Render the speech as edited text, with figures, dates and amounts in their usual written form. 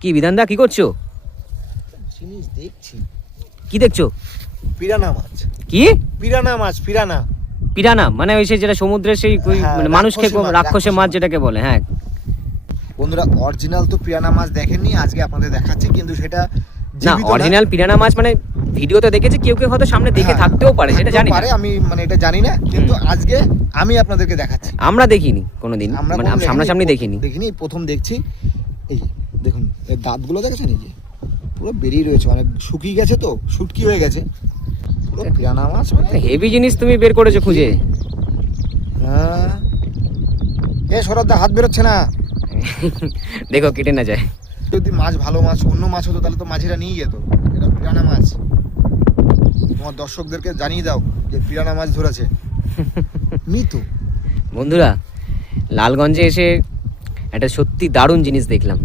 কি বিধানদা কি করছো? জিনিস দেখছি। কি দেখছো? পিরানা মাছ। কি পিরানা মাছ, পিরানা। পিরানা মানে ওই সেই যেটা সমুদ্রের সেই হ্যাঁ, মানে মানুষকে রাক্ষসী মাছ, রাক্ষসে মাছ মাছ। যেটাকে বলে, হ্যাঁ। বন্ধুরা অরিজিনাল তো পিরানা মাছ দেখেননি, আজকে আপনাদের দেখাচ্ছি, কিন্তু সেটা না, জীবিত অরিজিনাল পিরানা মাছ মানে ভিডিওতে দেখেছি, কেউ কেউ হয়তো সামনে দেখে হ্যাঁ, থাকতেও পারে, সেটা থাকতেও জানি না। পারে, আমি মানে এটা জানি না, কিন্তু আজকে আমি আপনাদেরকে দেখাচ্ছি। আমরা দেখিনি কোনোদিন, আমরা মানে কখনো সামনাসামনি দেখিনি। দেখিনি, প্রথম দেখছি। এই যে, দেখুন এর দাঁতগুলো দেখেছেন, এই যে পুরো বেরিয়ে রয়েছে, অনেক শুকিয়ে গেছে তো, শুটকি হয়ে গেছে পুরো পিরানা মাছ। মানে হেভি জিনিস তুমি বের করেছো খুঁজে। হ্যাঁ, এ সরদা হাত বেরোচ্ছে না। দেখো কেটে না যায়। যদি মাছ ভালো মাছ অন্য মাছ হতো তাহলে তো মাঝিরা নিয়ে যেত, এটা পিরানা মাছ। তোমার দর্শকদেরকে জানিয়ে দাও যে পিরানা মাছ ধরেছে মৃত। বন্ধুরা লালগঞ্জে এসে একটা সত্যি দারুণ জিনিস দেখলাম।